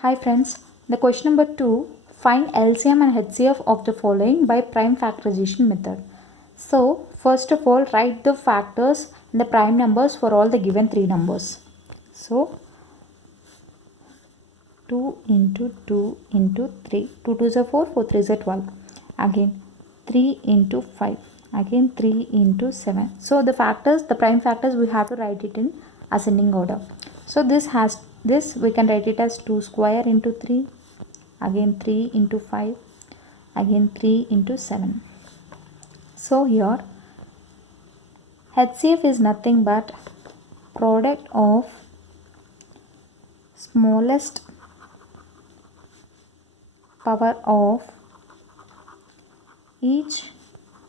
Hi friends, the question number 2, find LCM and HCF of the following by prime factorization method. So first of all, write the factors and the prime numbers for all the given 3 numbers. So 2 into 2 into 3, 2 2s are 4, 4 3s are 12. Again 3 into 5, again 3 into 7. So the factors, the prime factors, we have to write it in ascending order. So this we can write it as 2 square into 3, again 3 into 5, again 3 into 7. So here HCF is nothing but product of smallest power of each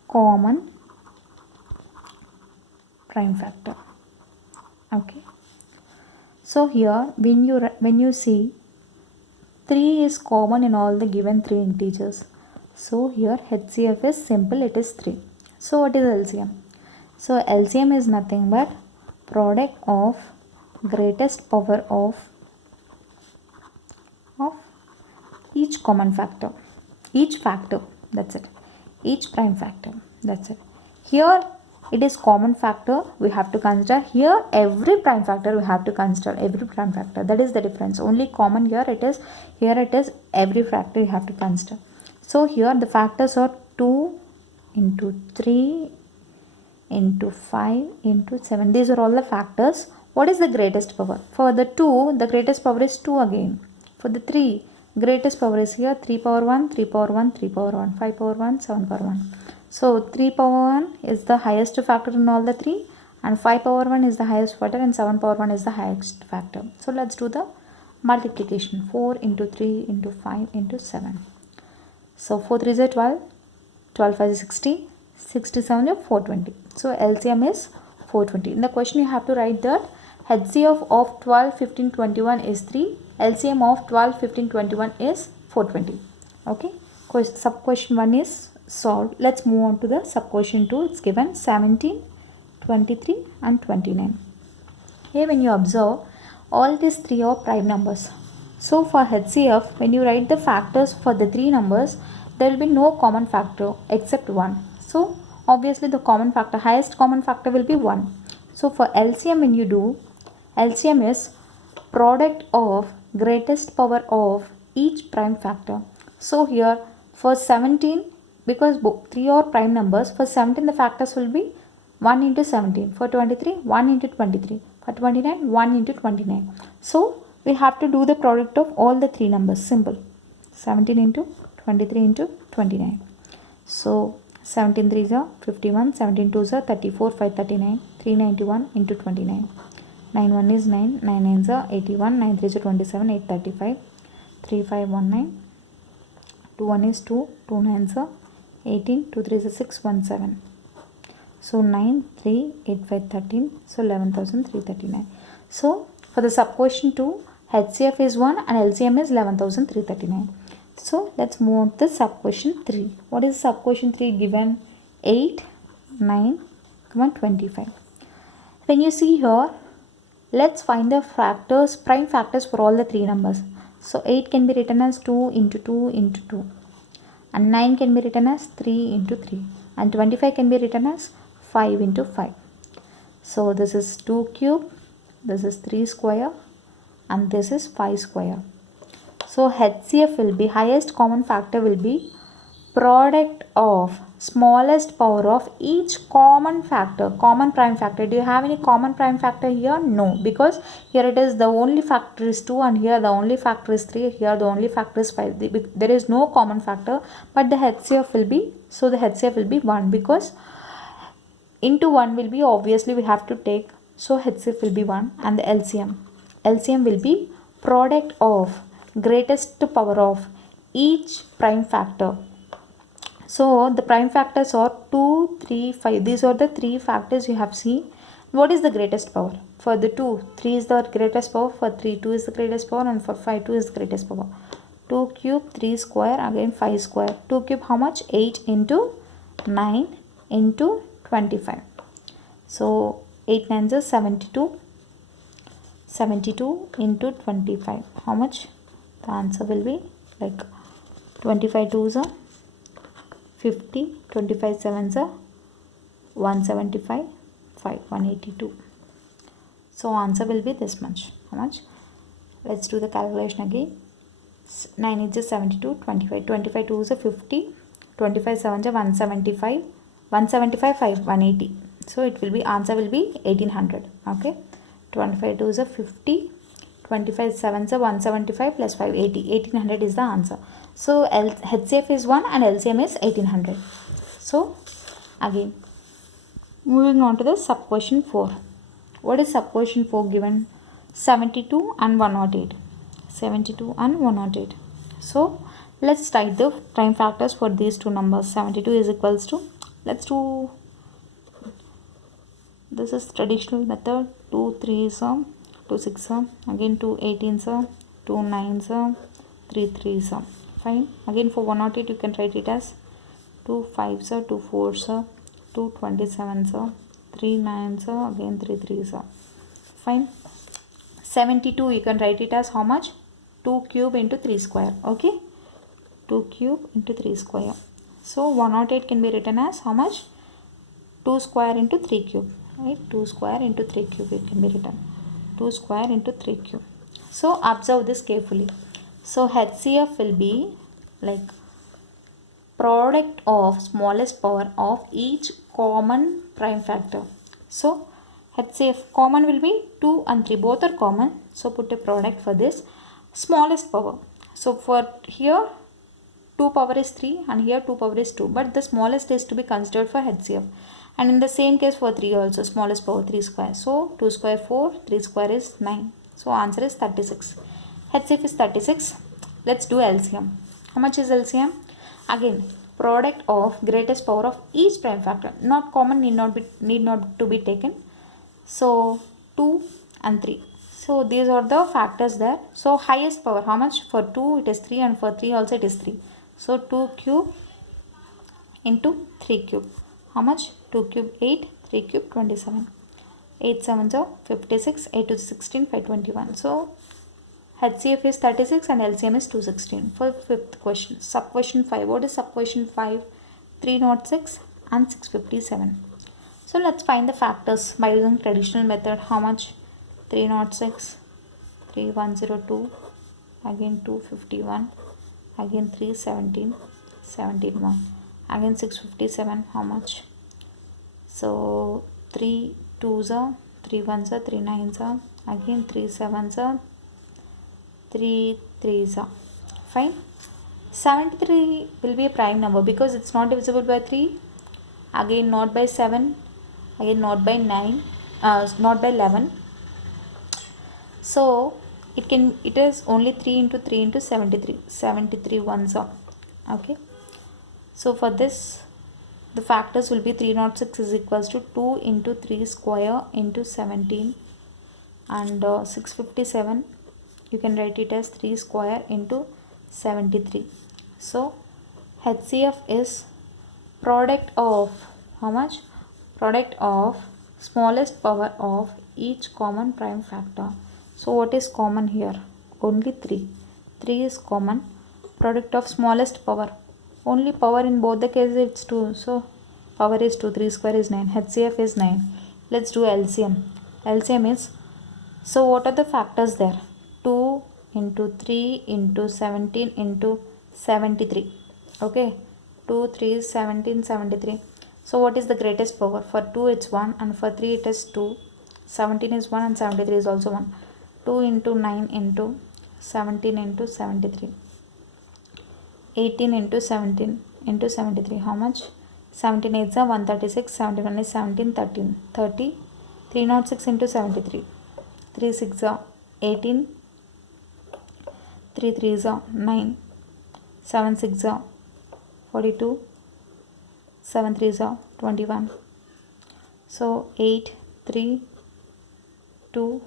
common prime factor. Okay, so here when you see 3 is common in all the given 3 integers, so here HCF is simple, it is 3. So what is LCM? So LCM is nothing but product of greatest power of each common factor, each factor, that's it, each prime factor, that's it. Here it is common factor we have to consider, here every prime factor we have to consider, every prime factor, that is the difference. Only common here it is every factor you have to consider. So here the factors are 2 into 3 into 5 into 7, these are all the factors. What is the greatest power? For the 2, the greatest power is 2 again. For the 3, greatest power is here 3 power 1, 3 power 1, 3 power 1, 5 power 1, 7 power 1. So 3 power 1 is the highest factor in all the 3, and 5 power 1 is the highest factor, and 7 power 1 is the highest factor. So let's do the multiplication. 4 into 3 into 5 into 7. So 4 3 is 12, 12 5 is 60, 67 is 420. So LCM is 420. In the question you have to write that HCF of 12, 15, 21 is 3. LCM of 12, 15, 21 is 420. Okay. Sub question 1 is solved. Let's move on to the sub question 2. It's given 17, 23 and 29. Here when you observe, all these 3 are prime numbers. So for HCF, when you write the factors for the 3 numbers, there will be no common factor except 1. So obviously the common factor, highest common factor will be 1. So for LCM, when you do, LCM is product of greatest power of each prime factor. So here for 17, because 3 are prime numbers, for 17 the factors will be 1 into 17. For 23, 1 into 23. For 29, 1 into 29. So we have to do the product of all the 3 numbers. Simple. 17 into 23 into 29. So 17 3s are 51, 17 2s are 34, 539, 391 into 29. 9 1 is 9, 9 9s are 81, 9 3s are 27, 835, 3519, 2 1 is 2, 2 9s are 18, 2 3s are 617. So 9 3 8 5 13, so 11,339. So for the sub question 2, HCF is 1 and LCM is 11,339. So let's move on to the sub question 3. What is sub question 3 given? 8, 9, 25. When you see here, let's find the factors, prime factors for all the 3 numbers. So 8 can be written as 2 into 2 into 2. And 9 can be written as 3 into 3. And 25 can be written as 5 into 5. So this is 2 cube, this is 3 square, and this is 5 square. So HCF will be, highest common factor will be product of smallest power of each common factor, common prime factor. Do you have any common prime factor here? No, because here it is the only factor is 2 and here the only factor is 3, here the only factor is 5. There is no common factor, but the HCF will be, so the HCF will be 1, because into 1 will be, obviously we have to take, so HCF will be 1, and the LCM will be product of greatest power of each prime factor. So the prime factors are 2, 3, 5. These are the 3 factors you have seen. What is the greatest power? For the 2, 3 is the greatest power. For 3, 2 is the greatest power. And for 5, 2 is the greatest power. 2 cube, 3 square, again 5 square. 2 cube how much? 8 into 9 into 25. So 8 9s is 72. 72 into 25. How much? The answer will be like 25 twos are 50, 25 sevens are 175, 5, 182. So answer will be this much. How much? Let's do the calculation again. 9 is 72, 25. 25 2 is 50, 25 7 is 175, 175 5, 180. So it will be, answer will be 1800. Okay. 25 2 is 50, 25 7 is 175 plus 5, 80. 1800 is the answer. So HCF is 1 and LCM is 1800. So again, moving on to the sub question 4. What is sub question 4 given? 72 and 108. 72 and 108. So let's write the prime factors for these two numbers. 72 is equals to, let's do, this is traditional method, 2 3s are 2 6s are, again 2 18s are, 2 9s are, 3 3s are. Fine. Again for 108 you can write it as 2 5s are, 2 4s are, 2 27s are, 3 9s are, again 3 3s are. Fine. 72 you can write it as how much? 2 cube into 3 square. Okay. 2 cube into 3 square. So 108 can be written as how much? 2 square into 3 cube. Right. 2 square into 3 cube it can be written. 2 square into 3 cube. So observe this carefully. So HCF will be like product of smallest power of each common prime factor. So HCF common will be 2 and 3, both are common. So put a product for this smallest power. So for here 2 power is 3 and here 2 power is 2, but the smallest is to be considered for HCF. And in the same case for 3 also, smallest power 3 square. So 2 square 4, 3 square is 9. So answer is 36. HCF is 36. Let's do LCM. How much is LCM? Again, product of greatest power of each prime factor. Not common, need not to be taken. So 2 and 3. So these are the factors there. So highest power, how much? For 2 it is 3 and for 3 also it is 3. So 2 cube into 3 cube. How much? 2 cube 8, 3 cube 27. 8 7 are 56, 8 to 16, 521. So HCF is 36 and LCM is 216. For fifth question, sub question 5. What is sub question 5? 306 and 657. So let's find the factors by using traditional method. How much? 306, 3102, again 251, again 317, 171, again 657. How much? So 3 2s are, 3 1s are, 3 9s are, again 3 7s are, 3 3s are. Fine. 73 will be a prime number because it's not divisible by 3, again not by 7, again not by 9, not by 11. So it is only 3 into 3 into 73. 73 ones are. Okay. So for this the factors will be 306 is equals to 2 into 3 square into 17 and 657 you can write it as 3 square into 73. So HCF is product of how much? Product of smallest power of each common prime factor. So what is common here? Only 3. 3 is common. Product of smallest power. Only power in both the cases it's 2. So power is 2. 3 square is 9. HCF is 9. Let's do LCM. LCM is, so what are the factors there? 2 into 3 into 17 into 73. Okay. 2, 3, 17, 73. So what is the greatest power? For 2 it's 1 and for 3 it is 2. 17 is 1 and 73 is also 1. 2 into 9 into 17 into 73. 18 into 17 into 73. How much? 17 8 is 136. 71 is 17, 13. 30. 306 into 73. 3 6 is 18. 3 3 is 9. 7 6 is 42. 7 3 is 21. So 8 3 2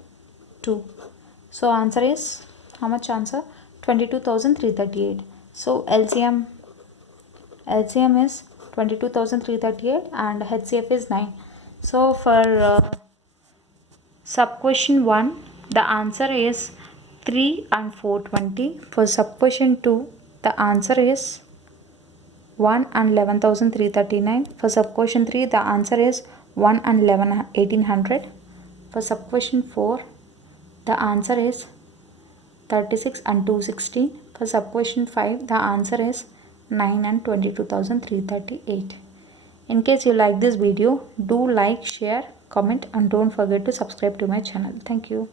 2. So answer is, how much answer? 22,338. So LCM is 22,338 and HCF is 9. So for sub question 1 the answer is 3 and 420. For sub question 2, the answer is 1 and 11,339. For sub question 3, the answer is 1 and 1800. For sub question 4, the answer is 36 and 216. For sub question 5, the answer is 9 and 22,338. In case you like this video, do like, share, comment and don't forget to subscribe to my channel. Thank you.